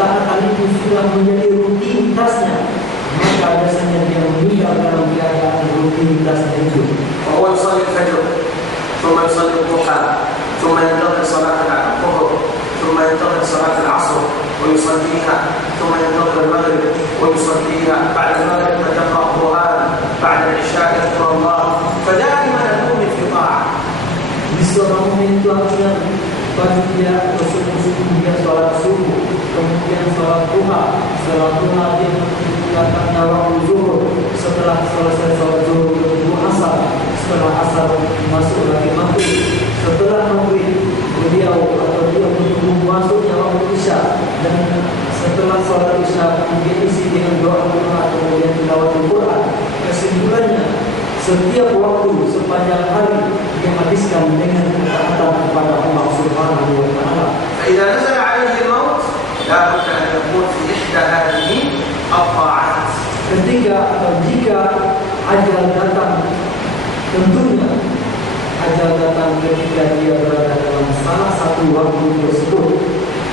ketaatan itu sudah menjadi rutinitasnya, maka biasanya dia meninggal dalam keadaan rutinitasnya itu. وهو يصلي الفجر ثم يصلي الضحى ثم ينتظر صلاة الظهر ثم ينتظر صلاة العصر ويصليها ثم ينتظر المغرب ويصليها بعد المغرب فتقرأ القرآن بعد العشاء يذكر الله فدائما المؤمن في طاعة. Di seorang mukmin itu harusnya pagi dia bersubuh-subuh, dia sholat subuh, kemudian sholat duha. Sholat duha dia mengerjakan waktu zuhur. Setelah selesai sholat zuhur bertemu asar. Setelah asar masuk lagi maghrib. Setelah maghrib dia menunggu masuknya waktu isya, dan setelah sholat isya kemudian isi dengan doa-doa kemudian tilawah Al-Quran. Kesimpulannya, setiap waktu sepanjang hari dihabiskan dengan ketaatan kepada Allah Subhanahu wa taala. فإذا نزل عليه الموت لا بد أن يكون في إحدى هذه الطاعات. Ketika atau jika ajal datang, tentunya ajal datang ketika dia berada dalam salah satu waktu tersebut,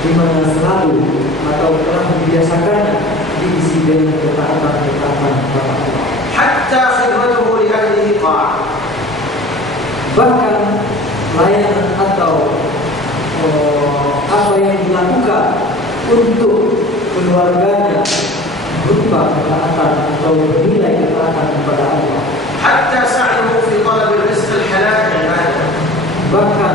di mana selalu atau telah dibiasakannya diisi dengan ketaatan kepada Allah. حتى خدمته لأهله طاعة. Bahkan layanan atau apa yang dilakukan untuk keluarganya berupa ketaatan atau bernilai ketaatan kepada Allah. حتى سعيه في طلب الرزق الحلال عبادة. Bahkan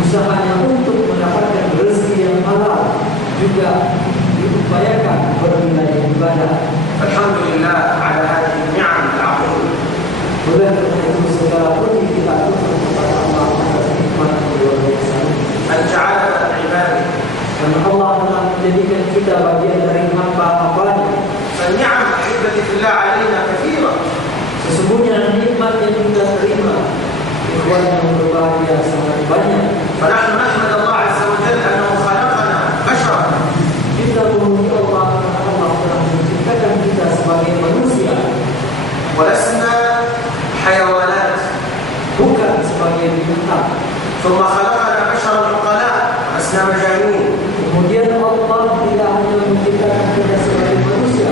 usahanya untuk mendapatkan rezeki yang halal juga diupayakan bernilai ibadah. الحمد لله على هذه النعم العظيمة. Oleh karena itu segala puji kita syukur kepada Allah atas nikmat yang luar biasa. أن جعلنا من عباده. Karena Allah telah menjadikan kita bagian dari hamba-hambanya. فالنعم أحبتي في الله علينا كثيرة. Sesungguhnya nikmat yang kita terima, ikhwan yang berbahagia, sangat banyak. فنحن نحمد الله عز وجل أنه خلقنا بشرا. Kita memuji Allah karena Allah telah menciptakan kita sebagai manusia, ولسنا حيوانات. bukan sebagai binatang. ثم خلقنا بشرا عقلاء ولسنا مجانين. Kemudian Allah tidak hanya menciptakan kita sebagai manusia,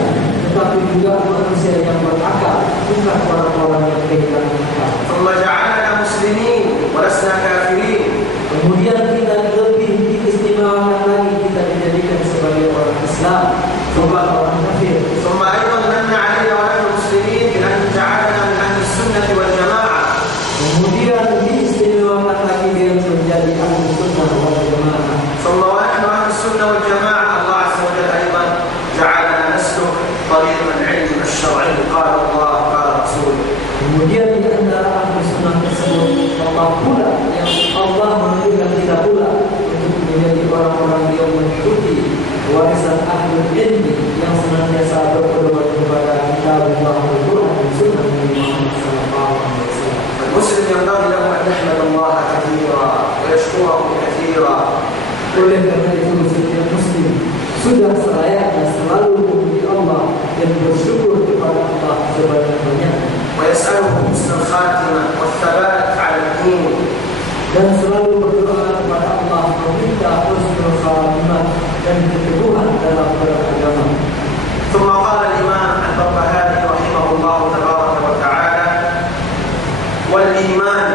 tetapi juga manusia yang berakal, bukan orang-orang yang kehilangan akal. ثم جعلنا مسلمين ولسنا كافرين. Kemudian kita lebih diistimewakan lagi, kita dijadikan sebagai orang Islam, bukan orang kafir. ثم أيضا من علينا ونحن مسلمين بأن جعلنا من أهل السنة والجماعة. Kemudian diistimewakan lagi dengan menjadi ahli sunnah wal jamaah. ثم ونحن أهل السنة والجماعة الله عز وجل أيضا جعلنا نسلك طريق العلم الشرعي قال الله قال رسوله. Kemudian di antara ahli sunnah tersebut Allah pula yang Allah menunjukkan kita pula untuk menjadi orang-orang yang mengikuti warisan ahli ilmi yang senantiasa berpedoman kepada kitab Allah Al-Quran dan sunnah Nabi Muhammad SAW. المسلم ينبغي له أن يحمد الله كثيرا ويشكره كثيرا. Oleh karena itu setiap muslim sudah selayaknya selalu memuji Allah dan bersyukur kepada Allah sebanyak-banyaknya, ويسأله حسن الخاتمة والثبات على الدين. dan selalu berdoa kepada Allah meminta husnul khatimah dan keteguhan dalam beragama. ثم قال الإمام البربهاري رحمه الله تبارك وتعالى: والإيمان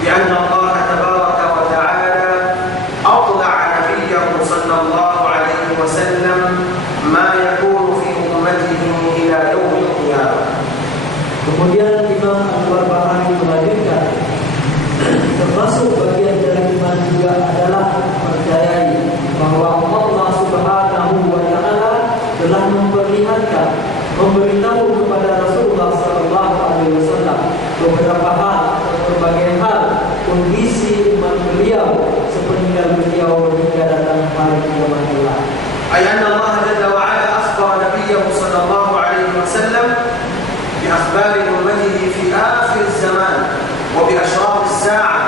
بأن الله تبارك وتعالى أطلع نبيه صلى الله عليه وسلم ما يكون في أمته إلى يوم القيامة. Kemudian Imam Al-Barbahari melanjutkan, termasuk bagian dari iman juga adalah percayai bahwa Allah Subhanahu wa taala telah memperlihatkan, memberitahu kepada Rasulullah sallallahu alaihi wasallam beberapa hal, berbagai hal kondisi umat beliau sepeninggal beliau hingga datang hari kiamat kelak. أي أن الله جل وعلا أخبر نبيه صلى الله عليه وسلم بأخبار أمته في آخر الزمان وبأشراط الساعة.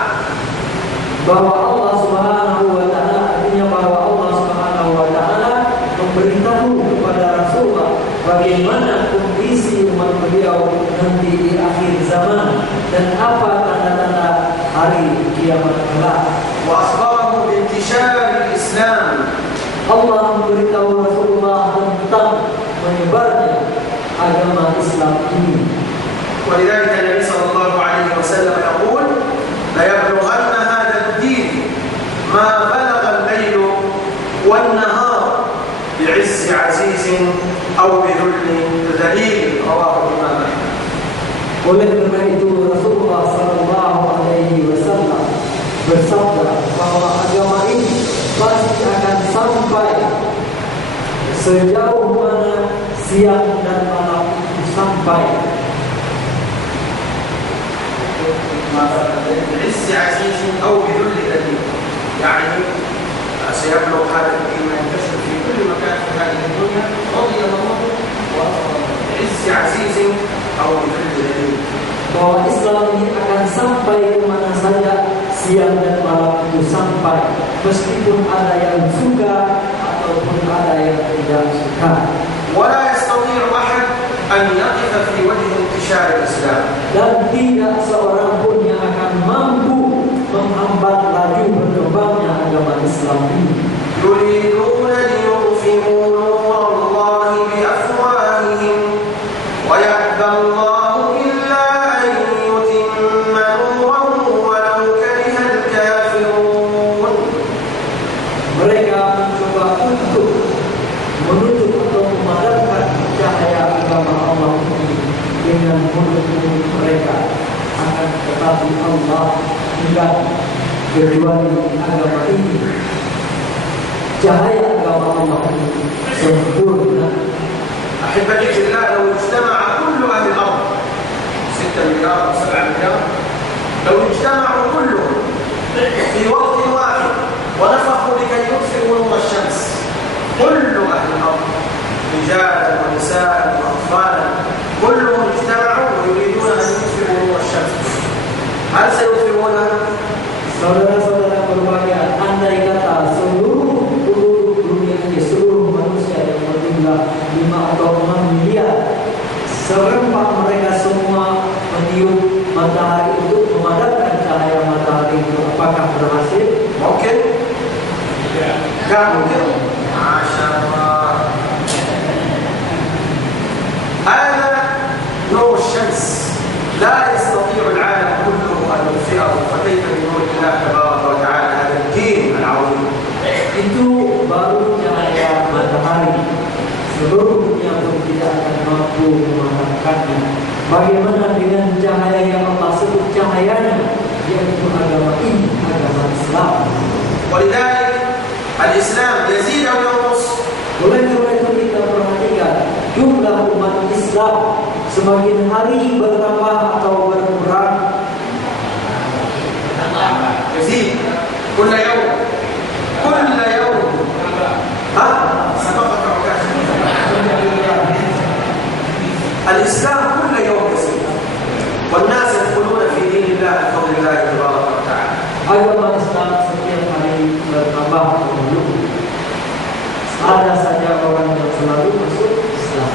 Bahwa Allah Subhanahu wa taala, artinya bahwa Allah Subhanahu wa taala memberitahu kepada Rasulullah bagaimana kondisi umat beliau nanti di akhir zaman dan apa tanda-tanda hari kiamat kelak. وأخبره بانتشار الإسلام. Allah memberitahu Islam ini. ولذلك النبي صلى الله عليه وسلم يقول ليبلغن هذا الدين ما بلغ الليل والنهار بعز عزيز أو بذل ذليل رواه الإمام أحمد. Oleh karena itu Rasulullah Sallallahu Alaihi Wasallam bersabda bahwa agama ini pasti akan sampai sejauh mana siang dan malam itu sampai. بعز عزيز أو بذل ذليل، يعني سيبلغ هذا الدين ما ينتشر في كل مكان في هذه الدنيا رضي الله بعز عزيز أو بذل ذليل. Bahwa Islam ini akan sampai ke mana saja siang dan malam itu sampai, meskipun ada yang suka ataupun ada yang tidak suka. ولا يستطيع أحد أن يقف في وجه انتشار الإسلام. Dan tidak seorang pun yang akan mampu menghambat laju berkembangnya agama Islam ini. يريدون ليطفئوا نور الله بأفواههم ويأبى الله إلا أن يتم نوره ولو كره الكافرون. Mereka mencoba untuk menutup atau memadamkan cahaya agama Allah ini dengan mulut-mulut mereka, akan tetapi Allah tidak kecuali agama ini, cahaya agama Allah ini sempurna. أحبتي في الله، لو اجتمع كل أهل الأرض 6 مليار أو 7 مليار، لو اجتمعوا كلهم في وقت واحد ونفخوا لكي يطفئوا نور الشمس، كل أهل الأرض رجالا ونساء وأطفالا كلهم اجتمعوا ويريدون أن يطفئوا نور الشمس، هل سيطفئونها؟ Saudara-saudara berbahagia, andai kata seluruh dunia ini, seluruh manusia yang berjumlah 5 atau 6 miliar, serempak mereka semua meniup matahari untuk memadamkan cahaya matahari itu, apakah berhasil? ممكن؟ لا ممكن. ما شاء الله. هذا نور الشمس لا يستطيع العالم كله أن يطفئه، فكيف بنور الله تبارك وتعالى هذا الدين العظيم. Itu baru cahaya matahari, seluruh dunia pun tidak akan mampu memadamkannya. Bagaimana dengan cahaya yang Allah sebut cahayanya, yaitu agama ini, agama Islam. ولذلك الإسلام يزيد أو ينقص؟ Oleh karena itu kita perhatikan jumlah umat Islam semakin hari bertambah atau berkurang. يزيد كل يوم كل يوم. ها سبقك عكاش. الإسلام كل يوم يزيد والناس يدخلون في دين الله بفضل الله تبارك وتعالى. Agama Islam setiap hari bertambah berkembang. Ada saja orang yang selalu masuk Islam.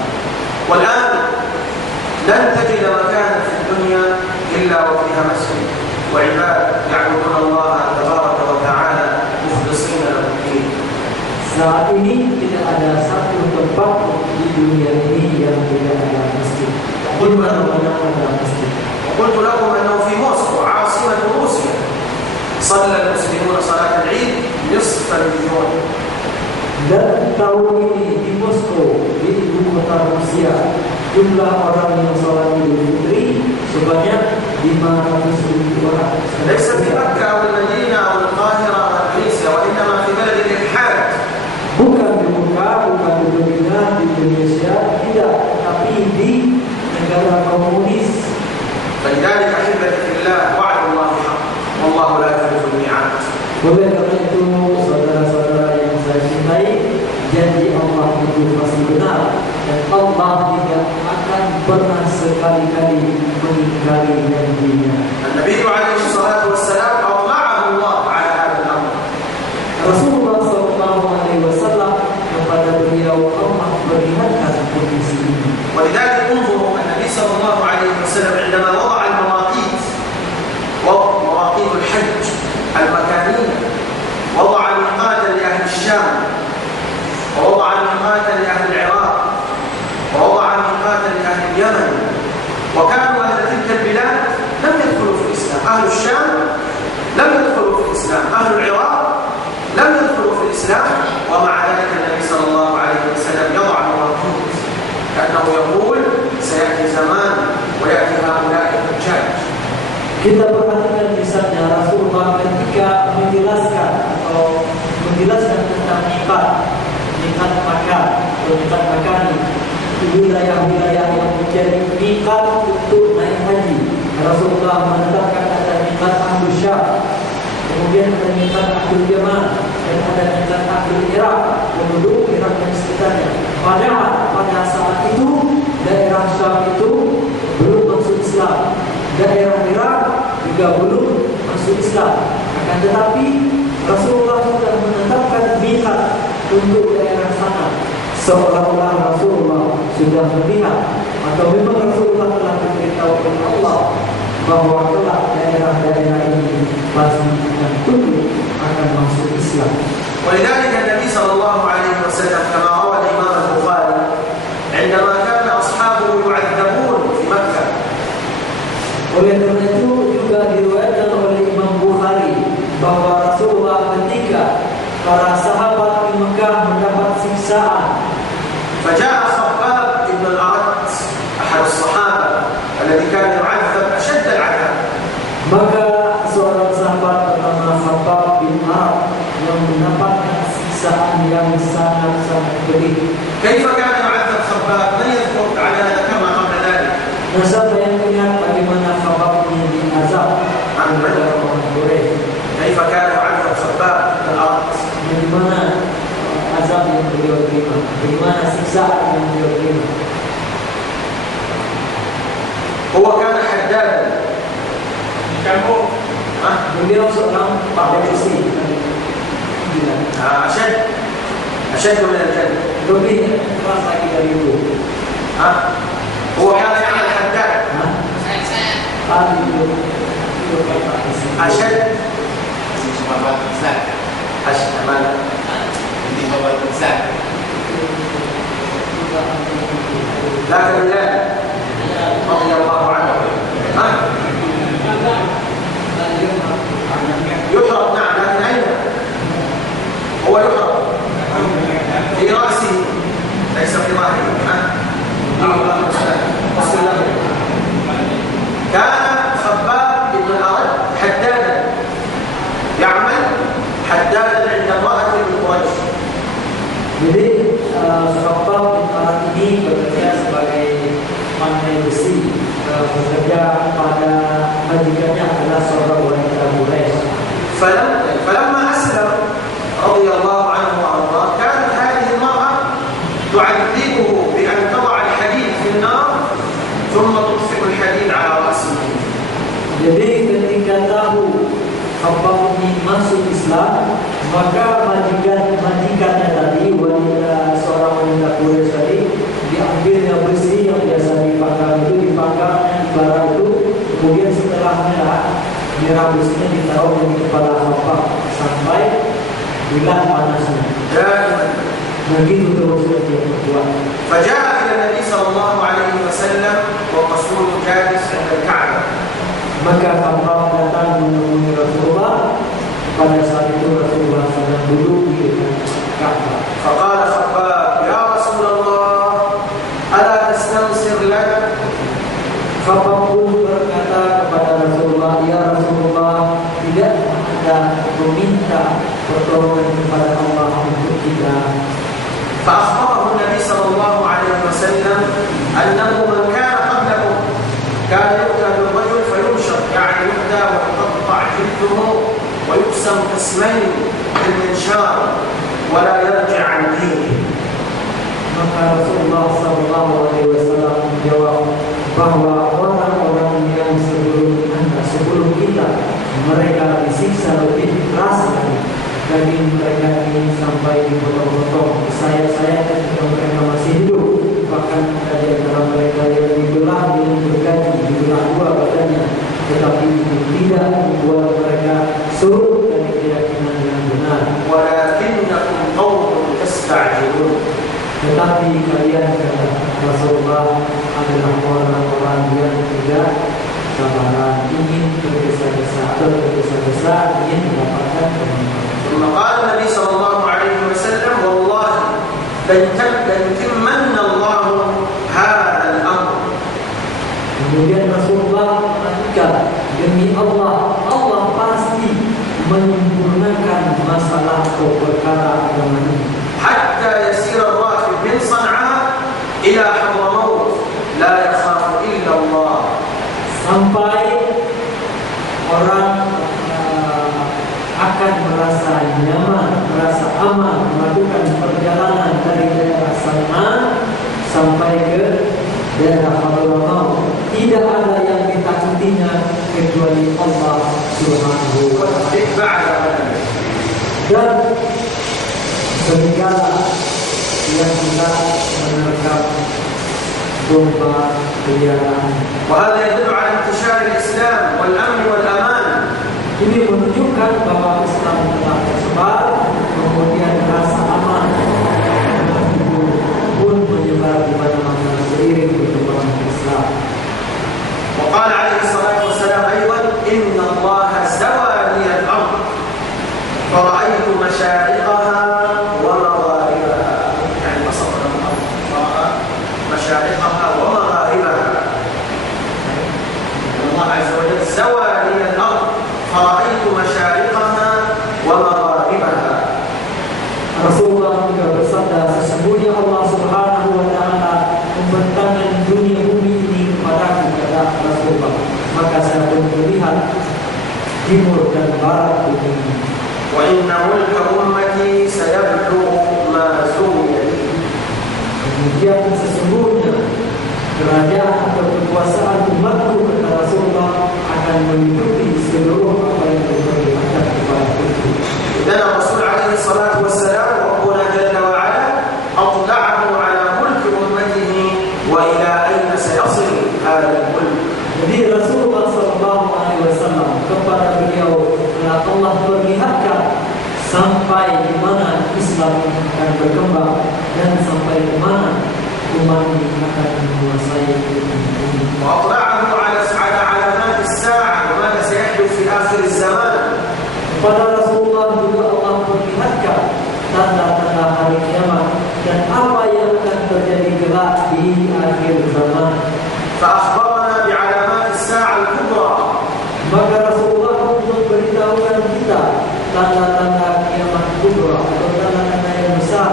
والآن لن تجد مكانا في الدنيا إلا وفيها مسجد وعباد يعبدون الله تبارك وتعالى مخلصين له الدين. Saat ini tidak ada satu tempat di dunia ini yang tidak ada masjid. Di mana-mana ada masjid. وقلت لكم أنه في موسكو عاصمة روسيا صلى المسلمون صلاة العيد نصف مليون. Dan tahun ini di Moskow, di ibu kota Rusia, jumlah orang yang sholat Idul Fitri sebanyak 500.000 orang. ليس في مكة أو المدينة أو القاهرة أو باريس، وإنما في بلد الإلحاد. Bukan di Mekah, bukan di Medina, di Indonesia, tidak, tapi di negara komunis. فلذلك أحبتي في الله وعد الله حق والله لا يخلف الميعاد. Oleh karena itu, saudara-saudara yang saya cintai, janji Allah itu pasti benar, dan Allah tidak akan pernah sekali atau miqat makani, wilayah-wilayah yang menjadi miqat untuk naik haji. Rasulullah menetapkan ada miqat Ahlul Syam, kemudian ada miqat Ahlul Yaman, dan ada miqat Ahlul Iraq, penduduk Irak dan sekitarnya. Padahal pada saat itu daerah Syam itu belum masuk Islam, daerah Irak juga belum masuk Islam. Akan tetapi Rasulullah sudah menetapkan miqat untuk daerah sana, seolah-olah Rasulullah sudah melihat atau memang Rasulullah telah memberitahu oleh Allah bahwa kelak daerah-daerah ini pasti akan tunduk, akan masuk Islam. ولذلك النبي صلى الله عليه وسلم كما روى الإمام البخاري عندما كان أصحابه يعذبون في مكة. Oleh karena itu juga diriwayatkan oleh Imam Bukhari bahwa Rasulullah ketika para sahabat di Mekah mendapat siksaan, فجاء خباب بن الأرت أحد الصحابة الذي كان يعذب أشد العذاب. maka seorang sahabat bernama Khabbab bin Arad yang mendapatkan siksaan yang sangat-sangat pedih. كيف كان يعذب خباب؟ من يذكر على ذكرنا قبل ذلك؟ Nah, siapa yang ingat bagaimana Khabbab ini diazab oleh orang Quraisy? كيف كان يعذب خباب بن الأرت؟ Bagaimana azab yang beliau terima? Bagaimana siksaan yang beliau terima? هو كان حدادا. Beliau seorang praktek. أشد من الكلب. Lebih keras lagi dari itu. هو كان يعمل حداد. أشد. أشد ماذا؟ لكن بلال رضي الله عنه يحرق. نعم، لكن أين هو يحرق؟ في رأسه ليس في ظهره. كان خباب بن الأرد حدادا، يعمل حدادا عند امرأة من قريش. Jadi Khabbab bin Arad ini bekerja sebagai pandai besi, bekerja pada majikannya adalah seorang wanita Quraisy. فلما أسلم رضي الله عنه وأرضاه كانت هذه المرأة تعذبه بأن تضع الحديد في النار ثم تطفئ الحديد على رأسه. Jadi ketika tahu Khabbab ini masuk Islam, maka majikannya tadi, seorang wanita Quraisy tadi, diambilnya besi yang biasa dipakar itu, dipakarnya di bara itu, kemudian setelah merah besinya ditaruh di kepala Khabbab sampai hilang panasnya. Begitu terus dia berbuat. فجاء إلى النبي صلى الله عليه وسلم وقصور جالس عند الكعبة. Maka Khabbab datang menemui Rasulullah. Pada saat itu Rasulullah sedang duduk di Ka'bah. فقال خباب يا رسول الله ألا تستنصر لنا؟ Khabbab pun berkata kepada Rasulullah, ya Rasulullah, tidak Anda meminta pertolongan kepada Allah untuk kita. فأخبره النبي صلى الله عليه وسلم أنه من كان قبلكم كان يؤتى بالرجل فينشر، يعني يؤتى ويقطع جلده ويقسم قسمين بالمنشار ولا يرجع عن دينه. Maka Rasulullah SAW menjawab bahwa orang-orang yang sebelum kita mereka disiksa lebih keras lagi. Daging mereka ini sampai dipotong-potong, sayap-sayap ketika mereka masih hidup. Bahkan ada di antara mereka yang dibelah dengan bergaji, dibelah dua badannya, tetapi itu tidak membuat mereka surut dari keyakinan yang benar. ولكنكم قوم تستعجلون. Tetapi kalian kata Rasulullah adalah orang-orang yang tidak sabaran, ingin tergesa-gesa, ingin mendapatkan kemenangan. ثم قال النبي صلى الله عليه وسلم والله ليتمن الله هذا الأمر. Kemudian Rasulullah mengatakan, demi Allah, Allah pasti menyempurnakan masalah atau perkara agama ini. حتى يسير الراكب من صنعاء إلى حضرموت لا يخاف إلا الله. Sampai orang akan merasa nyaman, merasa aman melakukan perjalanan dari daerah sana sampai ke daerah Hadramaut. Tidak ada yang ditakutinya kecuali Allah Subhanahu wa Ta'ala. Dan serigala yang hendak menerkam domba peliharaan. وهذا يدل على انتشار الإسلام والأمن والأمان. Ini menunjukkan bahwa Islam telah tersebar, kemudian rasa aman pun menyebar di mana-mana seiring perkembangan Islam. وقال عليه الصلاة والسلام أيضا إن الله زوى لي الأرض فرأيت مشارقها ومغاربها. يعني بسط الأرض رأى مشارقها ومغاربها. الله عز وجل زوى لي الأرض فرأيت مشارقها ومغاربها. Rasulullah juga bersabda, sesungguhnya Allah Subhanahu wa Ta'ala membentangkan dunia bumi ini kepadaku, kata Rasulullah, maka saya pun melihat timur dan barat bumi ini. وإن ملك أمتي سيبلغ ما زوي لي. Kemudian sesungguhnya kerajaan atau kekuasaan umatku, kata Rasulullah, akan mengikuti seluruh apa yang diperlihatkan kepada itu. Dan Rasul alaihi salatu wassalam Rabbuna jalla wa ala atla'ahu ala mulki ummatihi wa ila ayna sayasil hadha al-mulk. Jadi Rasulullah sallallahu alaihi wasallam kepada beliau telah Allah perlihatkan sampai di mana Islam akan berkembang dan sampai di mana umat ini akan menguasai bumi. وأطلعه على علامات الساعة وماذا سيحدث في آخر الزمان. Kepada Rasulullah juga Allah perlihatkan tanda-tanda hari kiamat dan apa yang akan terjadi kelak di akhir zaman. فأخبرنا بعلامات الساعة الكبرى. Maka Rasulullah memberitahukan kita tanda-tanda kiamat kubra atau tanda-tanda yang besar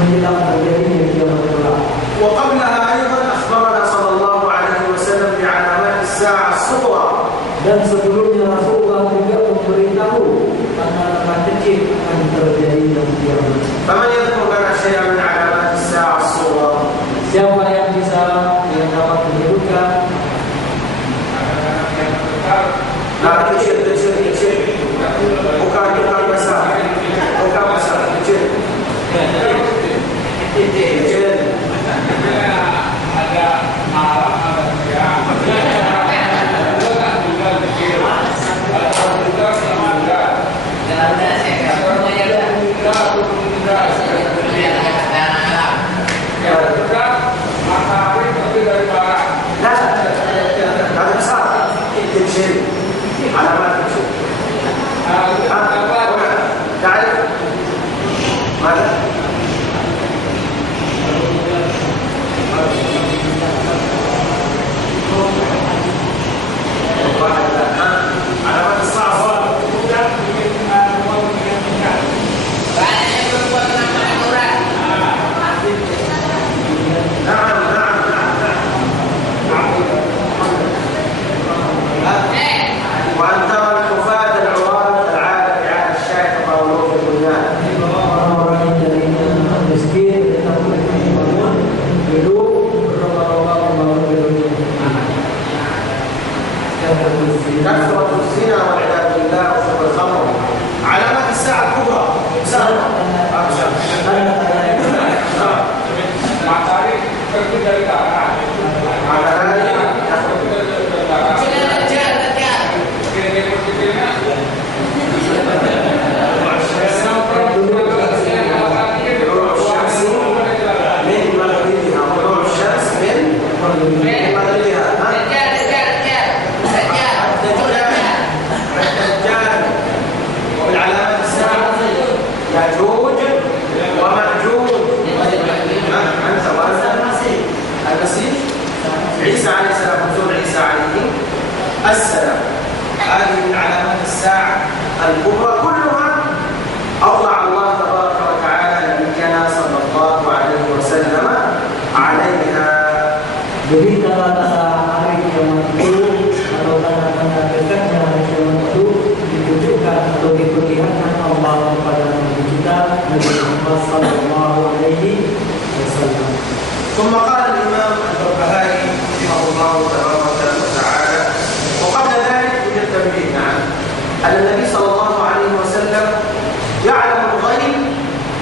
menjelang terjadinya kiamat kelak. وقبلها أيضا أخبرنا صلى الله عليه وسلم بعلامات الساعة الصغرى. Dan sebelumnya Rasulullah juga memberitahu tanda-tanda kecil akan terjadinya kiamat. فمن يذكر لنا شيئا من علامات الساعة الصغرى؟ Siapa yang bisa yang dapat menyebutkan? Nah, kecil. Bukan besar. Bukan besar, kecil. Kecil. Ada malam, ada siang. علامات الكسوف. تعرف ماذا؟ علامات الصعب. وأن ترى الحفاة العراة العالة بعاد الشاة يتطاولون في البنيان. Orang-orang yang jadinya miskin tetap membangun gedung berlomba-lomba membangun gedungnya. كثرة الزنا والعياذ بالله وشرب الخمر علامات الساعة الكبرى. Matahari terbit dari barat. عيسى عليه السلام نزول عيسى عليه السلام. هذه من علامات الساعة الكبرى كلها أطلع الله تبارك وتعالى نبينا صلى الله عليه وسلم Jadi tanda-tanda hari kiamat itu atau tanda-tanda dekatnya hari kiamat itu ditunjukkan atau diperlihatkan Allah kepada Nabi kita Nabi Muhammad sallallahu alaihi wasallam. ثم قال الإمام البربهاري رحمه الله تبارك وتعالى وقبل ذلك من التنبيه أن النبي صلى الله عليه وسلم يعلم الغيب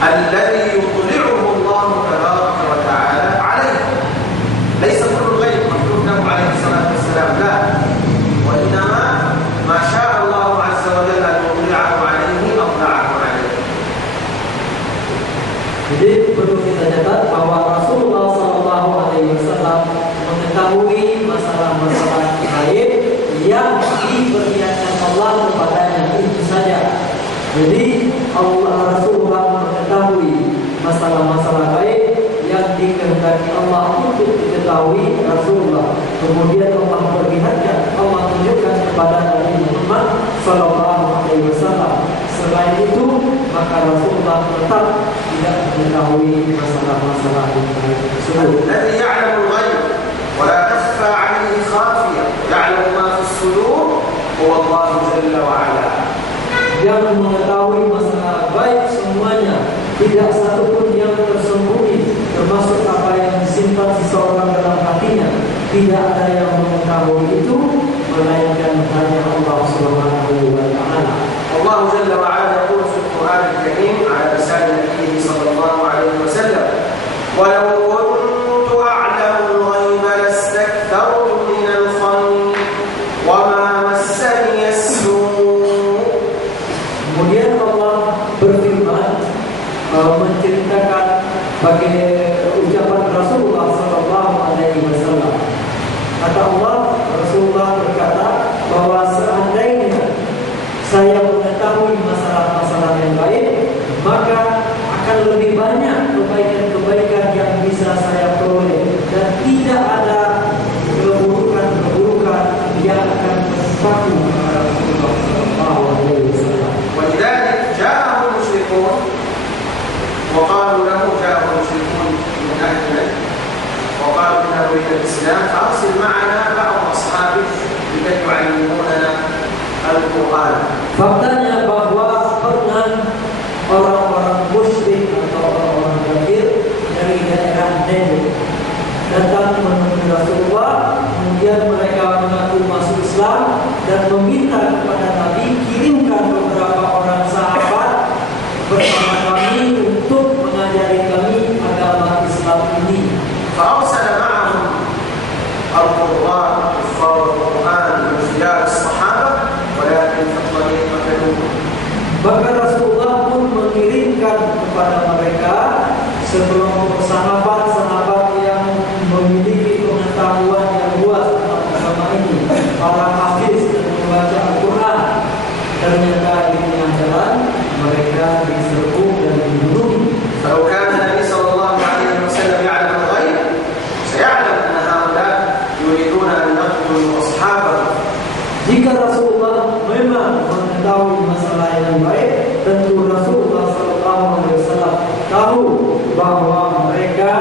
الذي يطلعه الله تبارك وتعالى عليه. ليس كل الغيب مكتوب له عليه الصلاة والسلام، لا، وإنما ما شاء الله عز وجل أن يطلعه عليه أطلعه عليه. Jadi perlu kita catat bahwa Rasulullah SAW mengetahui masalah-masalah gaib yang diperlihatkan Allah kepadanya, itu saja. Jadi Rasulullah mengetahui masalah-masalah gaib yang dikehendaki Allah untuk diketahui Rasulullah. Kemudian Allah perlihatkan, Allah tunjukkan kepada Nabi Muhammad SAW. Selain itu, maka Rasulullah tetap tidak mengetahui masalah-masalah gaib tersebut. الذي يعلم الغيب ولا تخفى عليه خافية يعلم ما في الصدور هو الله جل وعلا. Yang mengetahui masalah gaib semuanya, tidak satupun yang tersembunyi, termasuk apa yang disimpan seseorang dalam hatinya. Tidak ada yang mengetahui itu melainkan hanya Allah Subhanahu wa taala. الله جل وعلا يقول في القرآن الكريم على لسان نبيه صلى الله عليه وسلم ولو كنت أعلم الغيب لاستكثرت من الخير وما مسني السوء. Kemudian Allah berfirman menceritakan bagi ucapan Rasulullah sallallahu alaihi wasallam. Kata Allah, Rasulullah berkata bahwa seandainya saya mengetahui masalah-masalah yang baik, maka akan lebih banyak kebaikan-kebaikan yang bisa saya peroleh dan tidak ada keburukan-keburukan yang akan bersatu kepada Rasulullah sallallahu alaihi wasallam. ولذلك جاءه المشركون وقالوا له جاءه المشركون من أهل النجد وقالوا إنه إلى الإسلام فأرسل معنا بعض أصحابك لكي يعلموننا القرآن. Faktanya bahwa pernah orang-orang musyrik atau orang-orang kafir dari daerah Najd datang menemui Rasulullah, kemudian mereka mengaku masuk Islam dan meminta kepada Nabi kirimkan beberapa orang sahabat bersama kami untuk mengajari kami agama Islam ini. فأرسل معهم القرآن كفار القرآن من خلال الصحابة ولكن في الطريق قتلوهم. Maka Rasulullah pun mengirimkan kepada mereka sekelompok sahabat-sahabat yang memiliki pengetahuan yang luas tentang agama ini, para hafiz dan membaca Al-Quran. Ternyata di tengah jalan mereka diserbu dan dibunuh. فلو كان النبي صلى الله عليه وسلم يعلم الغيب سيعلم أن هؤلاء يريدون أن يقتلوا أصحابه. Jika Rasulullah memang mengetahui masalah yang baik, tentu Rasulullah SAW tahu bahwa mereka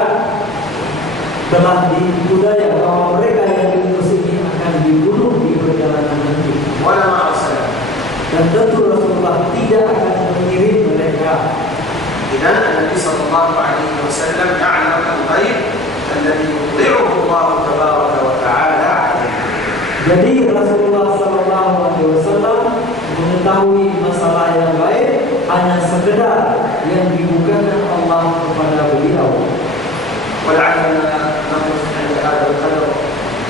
telah dibudaya, bahwa mereka yang diutus ini akan dibunuh di perjalanan nanti. ولما أرسله. Dan tentu Rasulullah tidak akan mengirim mereka. إذن النبي صلى الله عليه وسلم يعلم الغيب الذي يطلعه الله تبارك وتعالى عليه. Jadi Rasulullah SAW mengetahui masalah yang baik hanya sekedar yang dibukakan Allah kepada beliau. ولعلنا نقف عند هذا القدر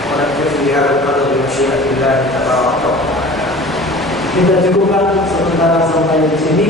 ونكتفي بهذا القدر بمشيئة الله تبارك وتعالى. Kita cukupkan sementara sampai di sini.